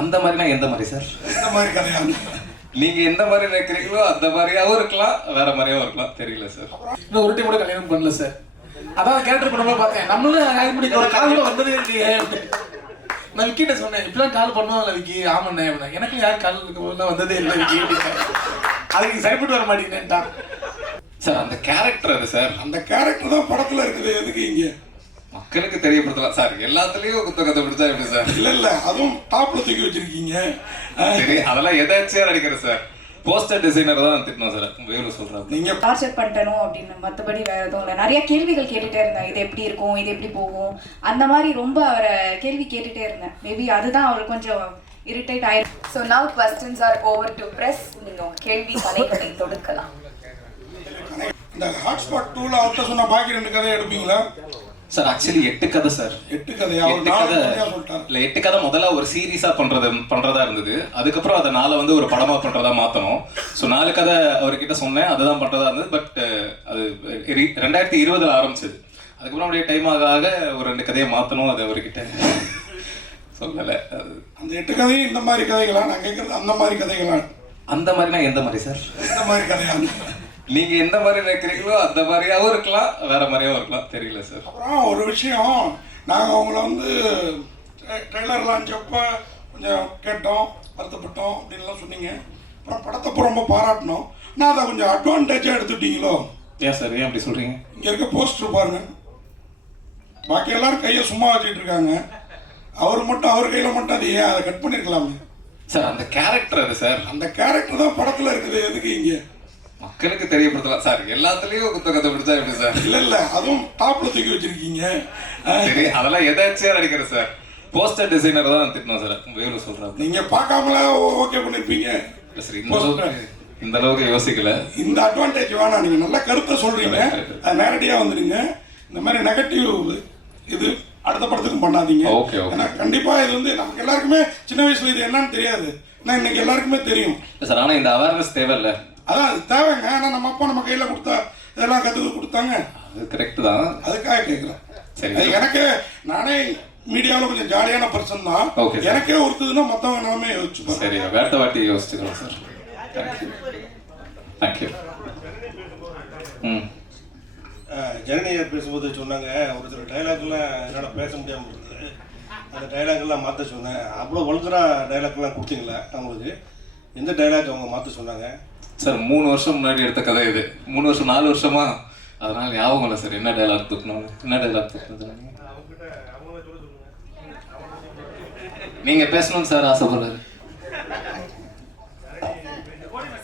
அந்த மாதிரினா எந்த மாதிரி சார்? இந்த மாதிரி கதையா? நீங்க எந்த மாதிரி நினைக்கிறீங்களோ அந்த மாதிரியாவும் இருக்கலாம், வேற மாதிரியாவும் இருக்கலாம், தெரியல சார். இன்னும் ஒரு டைம் கூட கல்யாணம் பண்ணல சார். அதான் கேரக்டர் பண்ணும்போது பார்த்தேன், நம்மளும் கல்யாணம் பண்ணி ஒரு கால் கூட வந்ததே இல்லையே. நான் விக்கிட்ட சொன்னேன், இப்பெல்லாம் கால் பண்ணுவாங்கல்ல விக்கி. ஆமாண்ணே அப்படின்னா, எனக்கு யார் கால் வந்ததே இல்லை விக்கி. அதுக்கு சரிப்பட்டு வர மாட்டேங்கன்ட்டான் சார். அந்த கேரக்டர் அது சார். அந்த கேரக்டர் தான் படத்துல இருக்குது. எதுக்கு இங்க மக்களுக்கு தெரியப்படுத்தலாம் சார். எல்லாத்துலயும் குத்த கதை பிடிச்சா எப்படி சார்? இல்ல அதுவும் டாப்ல தூக்கி வச்சிருக்கீங்க. சரி, அதெல்லாம் எதாச்சியா நடிக்கிறேன் சார். போஸ்டர் டிசைனர் தான் திட்டணும் சார். வேறு சொல்றாங்க நீங்க டார்ச்சர் பண்ணிட்டணும் அப்படின்னு, மற்றபடி வேற எதுவும் இல்லை. நிறைய கேள்விகள் கேட்டுட்டே இருந்தேன், இது எப்படி இருக்கும், இது எப்படி போகும், அந்த மாதிரி ரொம்ப அவரை கேள்வி கேட்டுட்டே இருந்தேன். மேபி அதுதான் அவர் கொஞ்சம் இரிட்டேட் ஆயிரும். So now questions are over to press. நீங்க கேள்வி கலைகளை தொடுக்கலாம். இந்த ஹாட்ஸ்பாட் 2ல அவர்கிட்ட சொன்ன பாக்கி 2 கதை எடுப்பீங்களா சார்? ஆக்சுவலி 8 கதை சார். 8 கதையா? 8 கதை இல்ல, 8 கதை முதல்ல ஒரு சீரீஸா பண்றதா இருந்தது. அதுக்கப்புறம் அதை 4 வந்து ஒரு படமா பண்றதா மாத்தணும். ஸோ 4 கதை அவர்கிட்ட சொன்னேன், அதுதான் பண்றதா இருந்தது. பட் அது 2020 ஆரம்பிச்சது. அதுக்கப்புறம் அப்படியே டைம் ஆக ஒரு 2 கதையை மாத்தணும். அது அவர்கிட்ட சொல்லல. அந்த 8 கதையும் இந்த மாதிரி கதைகளா? நான் கேட்கறது அந்த மாதிரி கதைகளா? அந்த மாதிரினா எந்த மாதிரி சார்? இந்த மாதிரி கதையா? நீங்க எந்த மாதிரி நினைக்கிறீங்களோ அந்த மாதிரியாவும் இருக்கலாம், வேற மாதிரியாவும் இருக்கலாம், தெரியல சார். அப்புறம் ஒரு விஷயம், நாங்கள் அவங்கள வந்து ட்ரெய்லர் லான்ச் அப்போ கொஞ்சம் கேட்டோம், வருத்தப்பட்டோம் அப்படின்லாம் சொன்னீங்க. அப்புறம் படத்தை ரொம்ப பாராட்டினோம். நான் அதை கொஞ்சம் அட்வான்டேஜாக எடுத்துட்டீங்களோ? ஏன் சார், ஏன் அப்படி சொல்றீங்க? இங்கே இருக்க போஸ்டர் பாருங்க, பாக்கி எல்லாரும் கையை சும்மா வச்சுட்டு இருக்காங்க. அவர் கையில் மட்டும் அது ஏன் அதை கட் பண்ணியிருக்கலாமே சார்? அந்த கேரக்டர் அது சார். அந்த கேரக்டர் தான் படத்தில் இருக்குது. எதுக்கு இங்கே மக்களுக்கு தெரியப்படுத்தலாம் சார். எல்லாத்துலயும் குத்த கதை பிடிச்சா எப்படி சார்? இல்ல அதுவும் டாப்ல தூக்கி வச்சிருக்கீங்க. சரி, அதெல்லாம் எதாச்சியா நடிக்கிறேன் சார். போஸ்டர் டிசைனர் தான் திட்டணும் சார். வேறு சொல்றாங்க. நீங்க பார்க்காமல ஓகே பண்ணிருப்பீங்க. சரி, இந்த அளவுக்கு யோசிக்கல. இந்த அட்வான்டேஜ் வேணாம். நீங்க நல்ல கருத்தை சொல்றீங்க, அது நேரடியா வந்துடுங்க. இந்த மாதிரி நெகட்டிவ் இது அடுத்த படத்துக்கும் பண்ணாதீங்க. ஏன்னா கண்டிப்பா இது வந்து நமக்கு எல்லாருக்குமே சின்ன வயசுல இது என்னன்னு தெரியாது. ஆனா இன்னைக்கு எல்லாருக்குமே தெரியும் சார். ஆனா இந்த அவேர்னஸ் தேவையில்ல. அதான் அது தேவைங்க. ஆனால் நம்ம அப்பா நம்ம கையில் கொடுத்தா இதெல்லாம் கற்றுக்க கொடுத்தாங்க. அது கரெக்ட் தான். அதுக்காக கேட்குறேன். சரி, அது எனக்கு நானே மீடியாவில் கொஞ்சம் ஜாலியான பர்சன் தான். எனக்கே ஒருத்ததுன்னா மற்றவங்க எல்லாமே யோசிச்சுப்பேன். சரி, வேட்ட வாட்டி யோசிச்சுக்கிறோம் சார். தேங்க்யூ. ஜனனியார் பேசும்போது சொன்னாங்க, ஒரு சில டைலாக்லாம் என்னால் பேச முடியாமல் இருந்தது. அந்த டைலாக்லாம் மாற்ற சொன்னேன். அவ்வளோ வல்கராக டைலாக்லாம் கொடுத்தீங்களா அவங்களுக்கு? எந்த டைலாக் அவங்க மாற்ற சொன்னாங்க சார்? 3 வருஷம் முன்னாடி எடுத்த கதை இது. 3 வருஷம் 4 வருஷமா, அதனால ஞாபகம் இல்லை சார். என்ன டைலாக் தூக்கணும், என்ன டைலாக் தூக்கணும் நீங்க பேசணும்னு சார் ஆசைப்படுறாரு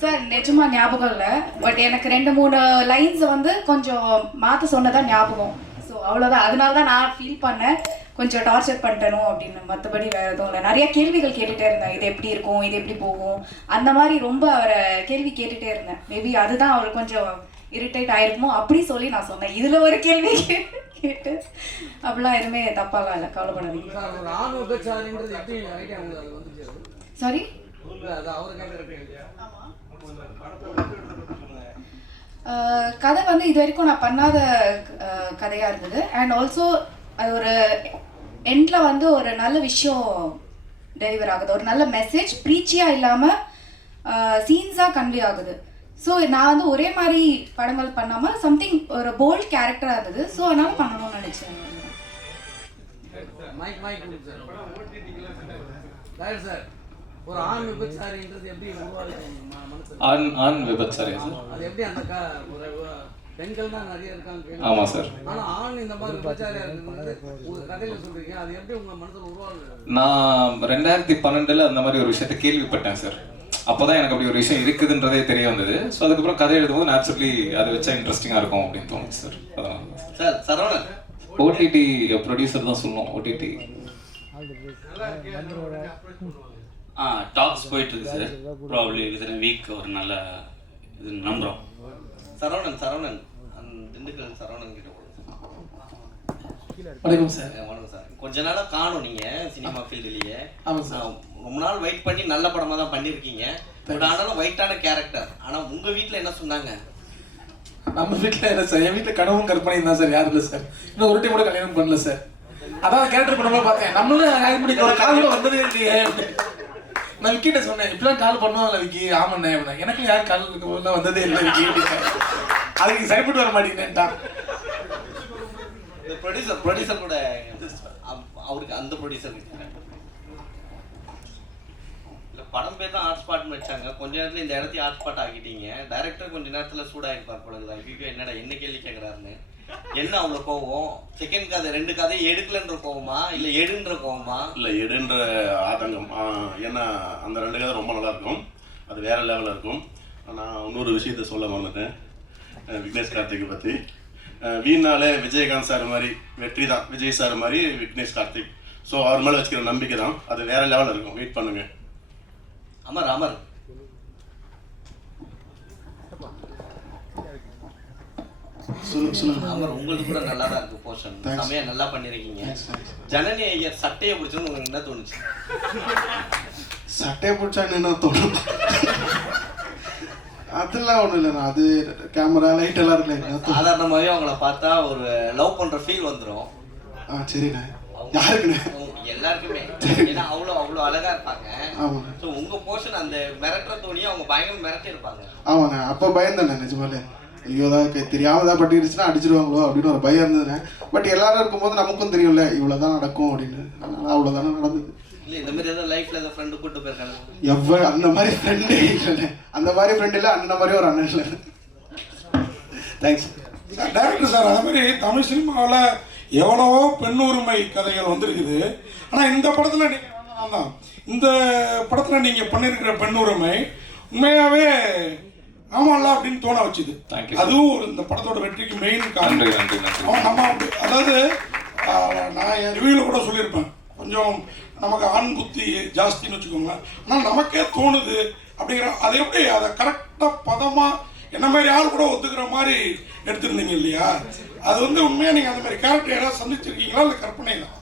சார். நிஜமா ஞாபகம் இல்லை, பட் எனக்கு 2-3 லைன்ஸ் வந்து கொஞ்சம் மாற்ற சொன்னதான் ஞாபகம். ஸோ அவ்வளோதான். அதனால தான் நான் ஃபீல் பண்ணேன், கொஞ்சம் டார்ச்சர் பண்ணிட்டணும் அப்படின்னு. மற்றபடி வேற எதுவும் இல்லை. நிறைய கேள்விகள் கேட்டுட்டே இருந்தேன், இது எப்படி இருக்கும், இது எப்படி போகும், அந்த மாதிரி ரொம்ப அவரை கேள்வி கேட்டுட்டே இருந்தேன். மேபி அதுதான் அவர் கொஞ்சம் இரிட்டேட் ஆயிருக்குமோ அப்படி சொல்லி நான் சொன்னேன். இதுல ஒரு கேள்வி கேட்டு அப்படிலாம் எதுவுமே தப்பாலாம் இல்லை, கவலைப்படாதீங்க. சாரி, கதை வந்து இது வரைக்கும் நான் பண்ணாத கதையாக இருந்தது. அண்ட் ஆல்சோ அது ஒரு எண்டில் வந்து ஒரு நல்ல விஷயம் டெலிவர் ஆகுது, ஒரு நல்ல மெசேஜ், ப்ரீச்சியாக இல்லாமல் சீன்ஸாக கன்வே ஆகுது. ஸோ நான் வந்து ஒரே மாதிரி படங்கள் பண்ணாமல் சம்திங் ஒரு போல்ட் கேரக்டராக இருந்தது. ஸோ அதனால் பண்ணணும்னு நினச்சேன். ஒரு ஆண் விபச்சாரின்றது எப்படி உருவாகுது? ஆண் விபச்சாரி சார்? அது எப்படி அந்த பெண்கள் தான் நிறைய இருக்காங்க. ஆமா சார். ஆனா ஆண் இந்த மாதிரி விபச்சாரியா இருக்கும்போது ஒரு கதையில சொல்றீங்க, அது எப்படி உங்க மனசுல உருவாகுது? நான் 2012 அந்த மாதிரி ஒரு விஷயத்தை கேள்விப்பட்டேன் சார். அப்போதான் எனக்கு அப்படி ஒரு விஷயம் இருக்குதுன்றதே தெரிய வந்தது. ஸோ அதுக்கப்புறம் கதை எழுதும்போது நேச்சுரலி அதை வச்சா இன்ட்ரெஸ்டிங்காக இருக்கும் அப்படின்னு தோணுச்சு சார். அதனால சார் சரவணன் ஓடிடி ப்ரொடியூசர் தான் சொல்லணும். ஓடிடி டாக்ஸ் போயிட்டு இருக்கு சார். ப்ராபப்லி வித்தின் வீக் ஒரு நல்ல இது நம்புகிறோம். சரவணன் திண்டுக்கல் சரவணன் கிட்ட வணக்கம் சார். வணக்கம் சார். கொஞ்ச நாளாக காணும் நீங்கள் சினிமா ஃபீல்டுலேயே. ஆமாம் சார். ரொம்ப நாள் வெயிட் பண்ணி நல்ல படமாக தான் பண்ணியிருக்கீங்க. பட் ஆனாலும் வெயிட்டான கேரக்டர். ஆனால் உங்கள் வீட்டில் என்ன சொன்னாங்க? நம்ம வீட்டில் என்ன சார், என் வீட்டில் கனவும் கற்பனையும் தான் சார், யாரும் இல்லை சார். இன்னும் ஒரு டைம் கூட கல்யாணம் பண்ணல சார். அதான் கேரக்டர் பண்ணும்போது பார்த்தேன், நம்மளும் கல்யாணம் பண்ணி ஒரு கால் கூட வந்ததே இல்லையே. நான் விக்கிட்ட சொன்னேன் இப்படிலாம் கால் பண்ணுவாங்கல்ல விக்கி ஆமாண்ணே அப்படின்னா எனக்கு யாரும் கால் வந்ததே இல்லை விக்கி அதுக்கு சரிப்பட்டு வர மாட்டேங்கன்ட்டான். இந்த ப்ரொடியூசர் கூட அவருக்கு அந்த ப்ரொடியூசர் இல்லை படம் பேர் தான் ஹாட்ஸ்பாட்னு வச்சாங்க, கொஞ்ச நேரத்தில் இந்த இடத்தையும் ஹாட்ஸ்பாட் ஆக்கிட்டீங்க. டைரக்டர் கொஞ்ச நேரத்தில் சூடாகிருப்பார் போலதான். ஐயோ என்னடா என்ன கேள்வி கேட்குறாருன்னு. என்ன அவ்வளோ கோவம்? செகண்ட் கதை 2 கதையும் எடுக்கலன்ற கோவமா இல்லை எடுன்ற கோவமா? இல்லை எடுன்ற ஆதங்கம். ஏன்னா அந்த 2 கதை ரொம்ப நல்லா இருக்கும், அது வேற லெவலில் இருக்கும். நான் இன்னொரு விஷயத்த சொல்ல மறந்துட்டேன் விக்னேஷ் கார்த்திகை பற்றி. வீணாலே விஜயகாந்த் சார் மாதிரி வெற்றி தான், விஜய் சார் மாதிரி விக்னேஷ் கார்த்திக். ஸோ அவர் மேலே வச்சுக்கிற நம்பிக்கை தான், அது வேற லெவலில் இருக்கும். வெயிட் பண்ணுங்க. அமர் அமர் அமர் உங்களுக்கு கூட நல்லா தான் இருக்கு போர்ஷன், செமையா நல்லா பண்ணிருக்கீங்க. ஜனனி ஐயர் சட்டையை பிடிச்சோன்னு உங்களுக்கு என்ன தோணுச்சு? சட்டையை பிடிச்சான்னு என்ன தோணும்? அதெல்லாம் ஒன்றும் இல்லைண்ணா, அது கேமரா லைட் எல்லாம் இருக்குல்ல, சாதாரணமாகவே அவங்கள பார்த்தா ஒரு லவ் பண்ற ஃபீல் வந்துடும். சரிண்ணா. யாருக்குண்ணே? எல்லாருக்குமே. ஏன்னா அவ்வளோ அழகா இருப்பாங்க. ஸோ உங்க போர்ஷன் அந்த மிரட்டுற தோணியை அவங்க பயங்கர மிரட்டி இருப்பாங்க. ஆமாண்ணே, அப்போ பயந்தேண்ணே நிஜமாலே. ஐயோ தான் தெரியாமல் தான் பட்டிருச்சுன்னா அடிச்சிருவாங்களோ அப்படின்னு ஒரு பயம் இருந்ததுண்ணே. பட் எல்லாரும் இருக்கும்போது நமக்கும் தெரியும்ல இவ்வளோதான் நடக்கும் அப்படின்னு. அதனால அவ்வளோதானே நடந்தது. இல்லை இந்த மாதிரி ஏதாவது லைஃப்ல ஏதாவது ஃப்ரெண்டு கூட்டு போயிருக்காங்க? அந்த மாதிரி ஃப்ரெண்டே இல்லைண்ணே. அந்த மாதிரி ஃப்ரெண்ட் இல்லை, அண்ணன் மாதிரி ஒரு அண்ணன் இல்லை. Thanks sir. டேரக்டர் சார், அதே மாதிரி தமிழ் சினிமாவில் எவ்வளவோ பெண் உரிமை கதைகள் வந்திருக்குது. ஆனால் இந்த படத்தில் நீங்கள் தான் இந்த படத்தில் நீங்கள் பண்ணியிருக்கிற பெண் உரிமை உண்மையாகவே ஆமாம்ல அப்படின்னு தோண வச்சுது. அதுவும் ஒரு இந்த படத்தோட வெற்றிக்கு மெயின் காரணம். நம்ம அதாவது நான் என் ரிவ்யூவில் கூட சொல்லியிருப்பேன், கொஞ்சம் நமக்கு ஆண் புத்தி ஜாஸ்தின்னு வச்சுக்கோங்களேன். ஆனால் நமக்கே தோணுது அப்படிங்கிற அதை எப்படி அதை கரெக்டாக பதமாக என்ன மாதிரி ஆள் கூட ஒத்துக்கிற மாதிரி எடுத்துருந்தீங்க இல்லையா? அது வந்து உண்மையாக நீங்கள் அந்த மாதிரி கேரக்டர் யாராவது சந்திச்சிருக்கீங்களா இல்லை கற்பனை தான்?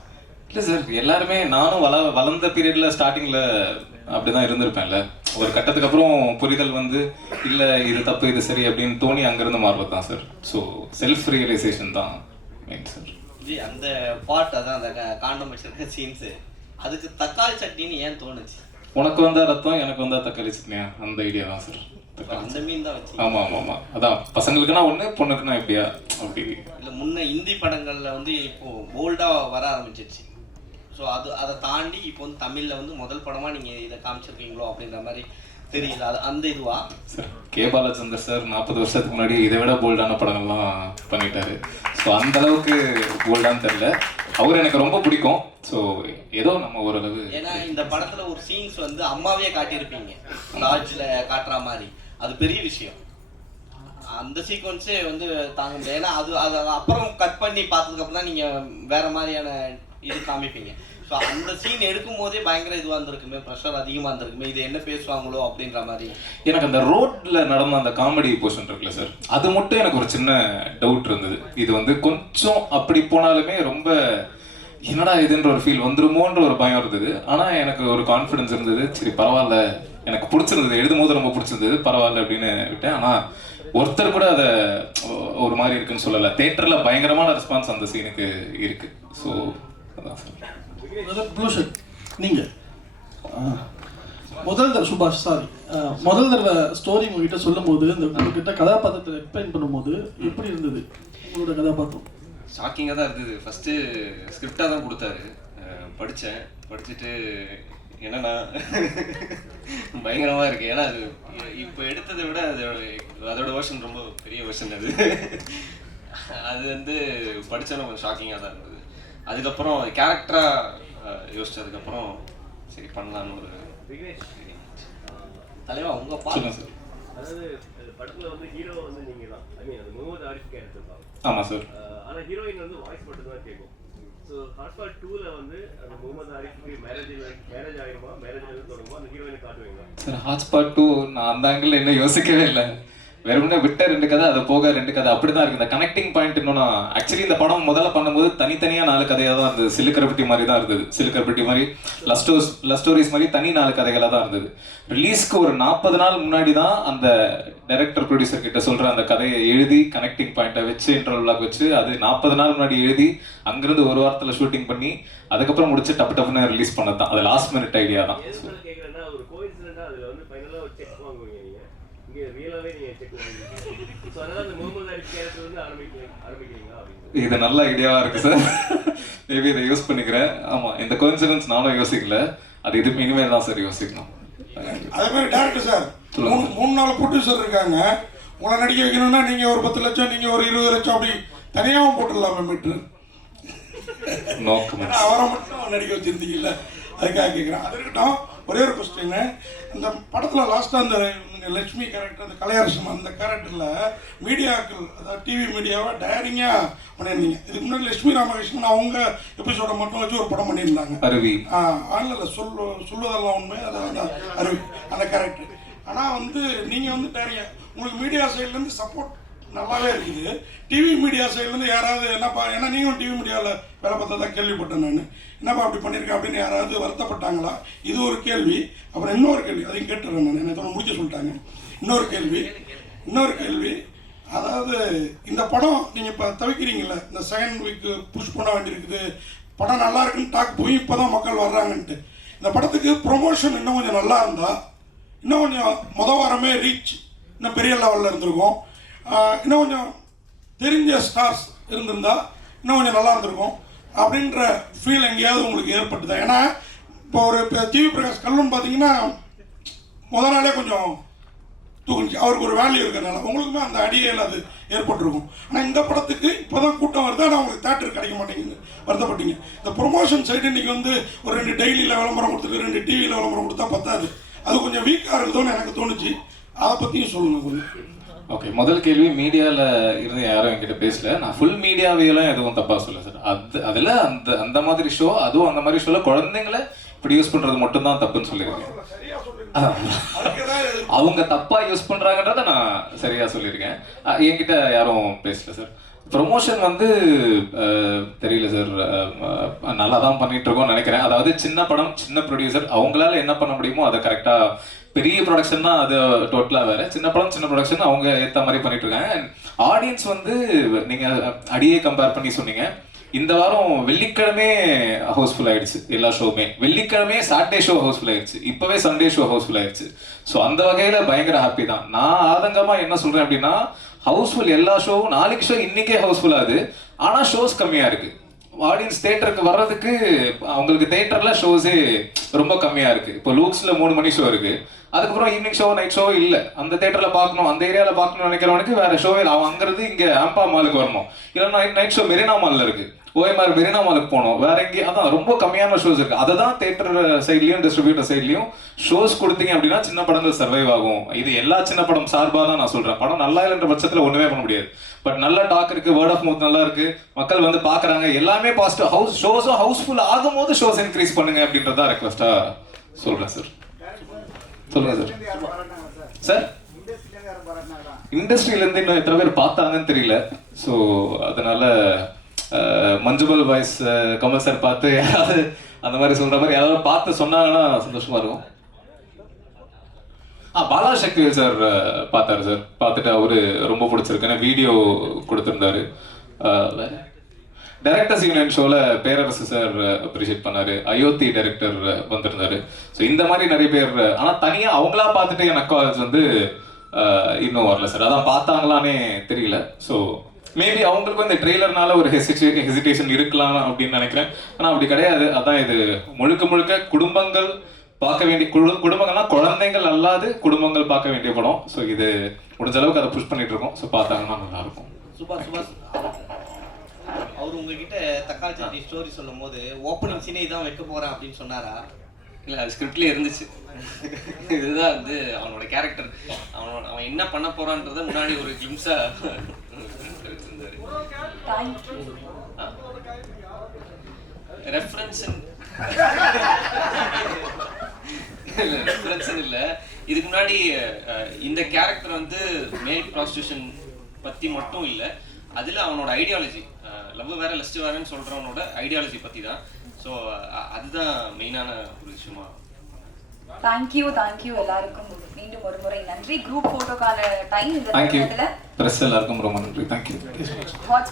இல்லை சார், எல்லாருமே நானும் வளர்ந்த பீரியடில் ஸ்டார்டிங்கில் அப்படி தான் இருந்திருப்பேன்ல. ஒரு கட்டத்துக்கு அப்புறம் புரிதல் வந்து இல்லை இது தப்பு இது சரி அப்படின்னு தோணி அங்கேருந்து மாறுவது தான் சார். ஸோ செல்ஃப் ரியலைசேஷன் தான் மெயின் சார். ஜி அந்த பாட் அதான் அந்த காண்டம் வச்சிருக்க சீன்ஸு, அதுக்கு தக்காளி சட்னின்னு ஏன் தோணுச்சு? உனக்கு வந்தா ரத்தம் எனக்கு வந்தா தக்காளி சட்னியா, அந்த ஐடியா தான் சார். அந்த மீன் தான் வச்சு. ஆமாம் ஆமாம் ஆமாம், அதான் பசங்களுக்குன்னா ஒன்று பொண்ணுக்குன்னா எப்படியா அப்படி. இல்லை முன்ன இந்தி படங்களில் வந்து இப்போ போல்டாக வர ஆரம்பிச்சிருச்சு. ஸோ அதை தாண்டி இப்போ வந்து தமிழில் வந்து முதல் படமாக நீங்கள் இதை காமிச்சிருக்கீங்களோ அப்படின்ற மாதிரி தெரியல. அது அந்த இதுவா சார்? கே பாலச்சந்தர் சார் 40 வருஷத்துக்கு முன்னாடி இதை விட போல்டான படங்கள்லாம் பண்ணிட்டாரு. ஸோ அந்த அளவுக்கு போல்டான்னு தெரியல. அவர் எனக்கு ரொம்ப பிடிக்கும். ஸோ ஏதோ நம்ம ஓரளவு. ஏன்னா இந்த படத்தில் ஒரு சீன்ஸ் வந்து அம்மாவே காட்டியிருப்பீங்க லாட்ஜில் காட்டுற மாதிரி, அது பெரிய விஷயம். அந்த சீக்வன்ஸே வந்து தாங்க முடியாது. ஏன்னா அது அப்புறம் கட் பண்ணி பார்த்ததுக்கப்புறம் தான் நீங்கள் வேற மாதிரியான இது காமிப்பீங்க. ஸோ அந்த சீன் எடுக்கும் போதே பயங்கர இதுவாக இருந்திருக்குமே, ப்ரெஷர் அதிகமாக இருந்திருக்குமே, இது என்ன பேசுவாங்களோ அப்படின்ற மாதிரி. எனக்கு அந்த ரோட்ல நடந்த அந்த காமெடி போர்ஷன் இருக்குல்ல சார், அது மட்டும் எனக்கு ஒரு சின்ன டவுட் இருந்தது. இது வந்து கொஞ்சம் அப்படி போனாலுமே ரொம்ப என்னடா இதுன்ற ஒரு ஃபீல் வந்துருமோன்ற ஒரு பயம் இருந்தது. ஆனால் எனக்கு ஒரு கான்ஃபிடன்ஸ் இருந்தது. சரி பரவாயில்ல, எனக்கு பிடிச்சிருந்தது, எழுதும் போது ரொம்ப பிடிச்சிருந்தது, பரவாயில்ல அப்படின்னு விட்டேன். ஆனால் ஒருத்தர் கூட அதை ஒரு மாதிரி இருக்குன்னு சொல்லலை. தேட்டரில் பயங்கரமான ரெஸ்பான்ஸ் அந்த சீனுக்கு இருக்கு. ஸோ அதான் சார். நீங்கள் முதல் தடவை சுபாஷ் சாரி முதல் தடவை ஸ்டோரி உங்ககிட்ட சொல்லும் போது இந்த உங்ககிட்ட கதாபாத்திரத்தை எக்ஸ்பிளைன் பண்ணும்போது எப்படி இருந்தது உங்களோட கதாபாத்திரம்? ஷாக்கிங்காக தான் இருந்தது. ஃபஸ்ட்டு ஸ்கிரிப்டாக தான் கொடுத்தாரு, படித்தேன். படிச்சுட்டு என்னன்னா பயங்கரமாக இருக்குது. ஏன்னா அது இப்போ எடுத்ததை விட அதோட வெர்ஷன் ரொம்ப பெரிய வெர்ஷன். அது வந்து படித்தோன்னு கொஞ்சம் ஷாக்கிங்காக தான் இருந்தது. அதுக்கப்புறம் கேரக்டராக யோசிச்சதுக்கப்புறம் சரி பண்ணலான்னு ஒரு தலைவா உங்கள் பாருங்க சார். அதாவது படத்தில் வந்து ஹீரோ வந்து நீங்கள் தான், ஐ மீன் அது முகமது ஆரிஃப் கேரக்டர் தான். ஆமாம் சார். ஆனால் ஹீரோயின் வந்து வாய்ஸ் மட்டும் தான் கேட்கும். ஸோ ஹாட்ஸ்பாட் 2ல வந்து அந்த முகமது ஆரிஃப்க்கு மேரேஜ் ஆகிருமா, மேரேஜ் வந்து தொடங்குமா, அந்த ஹீரோயினை காட்டுவீங்களா சார்? ஹாட்ஸ்பாட் 2 நான் அந்த ஆங்கிள் இன்னும் யோசிக்கவே இல்லை. வெறும்னே விட்ட 2 கதை, அதை போக 2 கதை, அப்படி தான் இருக்குது. இந்த கனெக்டிங் பாயிண்ட் இன்னும் ஆக்சுவலி இந்த படம் முதல்ல பண்ணும்போது தனித்தனியாக 4 கதையாக தான் இருந்தது. சிலுக்கரப்பட்டி மாதிரி தான் இருந்தது. சிலுக்கரப்பட்டி மாதிரி லவ் ஸ்டோரிஸ் மாதிரி தனி 4 கதைகளாக தான் இருந்தது. ரிலீஸ்க்கு ஒரு 40 நாள் முன்னாடி தான் அந்த டைரக்டர் ப்ரொடியூசர் கிட்ட சொல்கிற அந்த கதையை எழுதி கனெக்டிங் பாயிண்ட்டை வச்சு இன்டர்வலாக வச்சு அது 40 நாள் முன்னாடி எழுதி அங்கேருந்து ஒரு வாரத்தில் ஷூட்டிங் பண்ணி அதுக்கப்புறம் முடிச்சு டப்பு டப்புன்னு ரிலீஸ் பண்ணது தான். அது லாஸ்ட் மினிட் ஐடியா தான். ஒரு கோயின்சிடென்ட்டாக அதில் வந்து ஃபைனலாக ஒரு செக் வாங்குவீங்க நீங்கள், இங்கே ரியலாகவே நீங்கள் செக் வாங்குவீங்க. ஸோ அதனால் அந்த முகமது ஆரிஃப் கேரக்டர் வந்து ஆரம்பிக்கிறீங்களா அப்படின்னு. இது நல்ல ஐடியாவாக இருக்குது சார். மேபி இதை யூஸ் பண்ணிக்கிறேன். ஆமாம், இந்த கோயின்சிடன்ஸ் நானும் யோசிக்கல. அது இது இனிமேல் தான் சார் யோசிக்கணும். அதே மாதிரி டேரக்டர் சார் 3-4 ப்ரொடியூசர் இருக்காங்க. உங்களை நடிக்க வைக்கணும்னா நீங்கள் ஒரு 10 லட்சம், நீங்கள் ஒரு 20 லட்சம் அப்படி தனியாகவும் போட்டுடலாமே மீட்ரு. அவரை மட்டும் நடிக்க வச்சுருந்தீங்கல்ல, அதுக்காக கேட்குறேன். அது இருக்கட்டும். ஒரே ஒரு கொஸ்டின், அந்த படத்தில் லாஸ்ட்டாக அந்த லட்சுமி கேரக்டர், அந்த கலையரசன் அந்த கேரக்டரில் மீடியாக்கள், அதாவது டிவி மீடியாவை டயரிங்காக பண்ணியிருந்தீங்க. இதுக்கு முன்னாடி லட்சுமி ராமகிருஷ்ணன் அவங்க எபிசோட மட்டும் வச்சு ஒரு படம் பண்ணியிருந்தாங்க, அருவி. ஆன்லைனில் சொல்வதெல்லாம் உண்மை, அதாவது அருவி அந்த கேரக்டர். ஆனால் வந்து நீங்கள் வந்து டயரிங்க, உங்களுக்கு மீடியா சைட்லேருந்து சப்போர்ட் நல்லாவே இருக்குது. டிவி மீடியா சைட்லேருந்து யாராவது என்னப்பா, ஏன்னா நீங்களும் டிவி மீடியாவில் வேலை பார்த்ததா கேள்விப்பட்டேன் நான், என்னப்பா அப்படி பண்ணியிருக்கேன் அப்படின்னு யாராவது வருத்தப்பட்டாங்களா? இது ஒரு கேள்வி. அப்புறம் இன்னொரு கேள்வி, அதையும் கேட்டுறேன் நான், என்னை முடிக்க சொல்லிட்டாங்க. இன்னொரு கேள்வி, அதாவது இந்த படம் நீங்கள் இப்போ தவிக்கிறீங்கள, இந்த செகண்ட் வீக்கு புஷ் பண்ண வேண்டியிருக்குது, படம் நல்லா இருக்குன்னு டாக் போய் இப்போ தான் மக்கள் வர்றாங்கன்ட்டு. இந்த படத்துக்கு ப்ரொமோஷன் இன்னும் கொஞ்சம் நல்லா இருந்தால், இன்னும் கொஞ்சம் வாரமே ரீச் இன்னும் பெரிய லெவலில் இருந்திருக்கும். இன்னும் கொஞ்சம் தெரிஞ்ச ஸ்டார்ஸ் இருந்திருந்தா இன்னும் கொஞ்சம் நல்லா இருந்திருக்கும் அப்படின்ற ஃபீல் எங்கேயாவது உங்களுக்கு ஏற்பட்டுதான்? ஏன்னா இப்போ ஒரு டிவி பிரகாஷ் கல்லுன்னு பார்த்தீங்கன்னா நாளே கொஞ்சம் தூக்குச்சு, அவருக்கு ஒரு வேல்யூ இருக்கிறதுனால உங்களுக்குமே அந்த அடியில் அது ஏற்பட்டிருக்கும். ஆனால் இந்த படத்துக்கு இப்போ தான் கூட்டம் வருது, ஆனால் உங்களுக்கு தேட்டர் கிடைக்க மாட்டேங்குது, வருத்தப்பட்டீங்க. இந்த ப்ரொமோஷன் சைடு இன்றைக்கி வந்து ஒரு 2 டெய்லியில் விளம்பரம் கொடுத்துட்டு 2 டிவியில் விளம்பரம் கொடுத்தா பத்தாது, அது கொஞ்சம் வீக்காக இருக்குதோன்னு எனக்கு தோணுச்சு. அதை பற்றியும் சொல்லுங்கள் கொஞ்சம். ஓகே, முதல் கேள்வி, மீடியாவில் இருந்து யாரும் என்கிட்ட பேசல. நான் ஃபுல் மீடியாவையெல்லாம் எதுவும் தப்பாக சொல்ல சார். அதில் அந்த மாதிரி ஷோ, அதுவும் அந்த மாதிரி ஷோவில் குழந்தைங்கள இப்படி யூஸ் பண்ணுறது மட்டும்தான் தப்புன்னு சொல்லியிருக்கேன். அவங்க தப்பாக யூஸ் பண்ணுறாங்கன்றத நான் சரியாக சொல்லியிருக்கேன். என்கிட்ட யாரும் பேசல சார். ப்ரொமோஷன் வந்து தெரியல சார், நல்லா தான் பண்ணிட்டு இருக்கோம்னு நினைக்கிறேன். அதாவது சின்ன படம், சின்ன ப்ரொடியூசர், அவங்களால என்ன பண்ண முடியுமோ அதை கரெக்டாக, பெரிய ப்ரொடக்ஷன்னா அது டோட்டலாக வேறு, சின்ன படம் சின்ன ப்ரொடக்ஷன் அவங்க ஏற்ற மாதிரி பண்ணிட்டு இருக்காங்க. ஆடியன்ஸ் வந்து நீங்கள் அடியே கம்பேர் பண்ணி சொன்னீங்க. இந்த வாரம் வெள்ளிக்கிழமை ஹவுஸ்ஃபுல் ஆயிடுச்சு எல்லா ஷோவுமே. வெள்ளிக்கிழமை சாட்டர்டே ஷோ ஹவுஸ்ஃபுல் ஆயிடுச்சு, இப்போவே சண்டே ஷோ ஹவுஸ்ஃபுல் ஆயிடுச்சு. ஸோ அந்த வகையில் பயங்கர ஹாப்பி தான். நான் ஆதங்கமாக என்ன சொல்கிறேன் அப்படின்னா, ஹவுஸ்ஃபுல் எல்லா ஷோவும், நாளைக்கு ஷோ இன்னைக்கே ஹவுஸ்ஃபுல் ஆகுது, ஆனால் ஷோஸ் கம்மியாக இருக்குது. ஆடியன்ஸ் தேட்டருக்கு வர்றதுக்கு அவங்களுக்கு தேட்டரில் ஷோஸே ரொம்ப கம்மியாக இருக்குது. இப்போ லூக்ஸில் 3 மணி ஷோ இருக்குது, அதுக்கப்புறம் ஈவினிங் ஷோ, நைட் ஷோ இல்லை. அந்த தேட்டரில் பார்க்கணும், அந்த ஏரியாவில் பார்க்கணும்னு நினைக்கிறவனுக்கு வேறு ஷோவே இல்லை. அவன் அங்கிறது இங்கே ஆம்பா மாலுக்கு வரணும், இல்லைன்னா நைட் ஷோ மெரினா மாலில் இருக்குது, OMR மெரினா மாலுக்கு போகணும், வேற எங்கேயும். அதான் ரொம்ப கம்மியான ஷோஸ் இருக்குது. அதை தான் தேட்டர் சைட்லையும் டிஸ்ட்ரிபியூட்டர் சைட்லையும் ஷோஸ் கொடுத்தீங்க அப்படின்னா சின்ன படங்கள் சர்வைவ் ஆகும். இது எல்லா சின்ன படம் சார்பாக தான் நான் சொல்கிறேன். படம் நல்லா இல்லைன்ற பட்சத்தில் ஒன்றுமே பண்ண முடியாது. பட் நல்ல டாக் இருக்குது, வேர்ட் ஆஃப் மவுத் நல்லா இருக்குது, மக்கள் வந்து பார்க்குறாங்க, எல்லாமே பாசிட்டிவ். ஷோஸும் ஹவுஸ்ஃபுல் ஆகும்போது ஷோஸ் இன்க்ரீஸ் பண்ணுங்க அப்படின்றதான் ரெக்வஸ்ட்டாக சொல்கிறேன் சார். சொல்லுங்கள் சார். சார், இண்டஸ்ட்ரியிலேருந்து இன்னும் எத்தனை பேர் பார்த்தாங்கன்னு தெரியல. ஸோ அதனால மஞ்சுபல் வாய்ஸ் கமல் சார் பார்த்து யாராவது அந்த மாதிரி சொல்கிற மாதிரி யாராவது பார்த்து சொன்னாங்கன்னா சந்தோஷமாக இருக்கும். பாலா சக்திவேல் சார் பார்த்தாரு சார். பார்த்துட்டு அவரு ரொம்ப பிடிச்சிருக்குன்னு வீடியோ கொடுத்துருந்தாரு. டைரக்டர்ஸ் யூனியன் ஷோவில் பேரரசு சார் அப்ரிஷியேட் பண்ணாரு. அயோத்தி டைரக்டர் வந்திருந்தாரு. ஸோ இந்த மாதிரி நிறைய பேர், ஆனால் தனியாக அவங்களா பார்த்துட்டு எனக்கு கால்ஸ் வந்து இன்னும் வரல சார். அதான் பார்த்தாங்களானே தெரியல. ஸோ மேபி அவங்களுக்கு வந்து ட்ரெய்லர்னால ஒரு ஹெசிடேஷன் இருக்கலாம் அப்படின்னு நினைக்கிறேன். ஆனால் அப்படி கிடையாது. அதான் இது முழுக்க குடும்பங்கள் பார்க்க வேண்டிய, குடும்பங்கள்லாம் குழந்தைங்கள் அல்லாது குடும்பங்கள் பார்க்க வேண்டிய படம். ஸோ இது முடிஞ்ச அளவுக்கு அதை புஷ் பண்ணிட்டு இருக்கோம். ஸோ பார்த்தாங்கன்னா நல்லா இருக்கும். சுபாஷ் அவர் உங்ககிட்ட தக்காளி சட்னி ஸ்டோரி சொல்லும் போது ஓப்பனிங் சீனே இதான் வைக்க போறேன் அப்படின்னு சொன்னாரா? இல்லை, அது ஸ்கிரிப்ட்லேயே இருந்துச்சு. இதுதான் வந்து அவனோட கேரக்டர், அவன் என்ன பண்ண போறான்றத முன்னாடி ஒரு கிளிம்ஸா வச்சிருந்தாரு. ரெஃபரன்ஸ் இல்லை, இதுக்கு முன்னாடி இந்த கேரக்டர் வந்து மேல் ப்ராஸ்டியூஷன் பற்றி மட்டும் இல்லை, அதில் அவனோட ஐடியாலஜி, லவ் வேற லஸ்ட் வேறன்னு சொல்கிறவனோட ஐடியாலஜி பற்றி தான். ஸோ அதுதான் மெயினான ஒரு விஷயமா. தேங்க்யூ எல்லாருக்கும் மீண்டும் ஒரு முறை நன்றி. குரூப் ஃபோட்டோக்கான டைம் இந்த தேங்க்யூ. பிரஸ் எல்லாருக்கும் ரொம்ப நன்றி. தேங்க்யூ.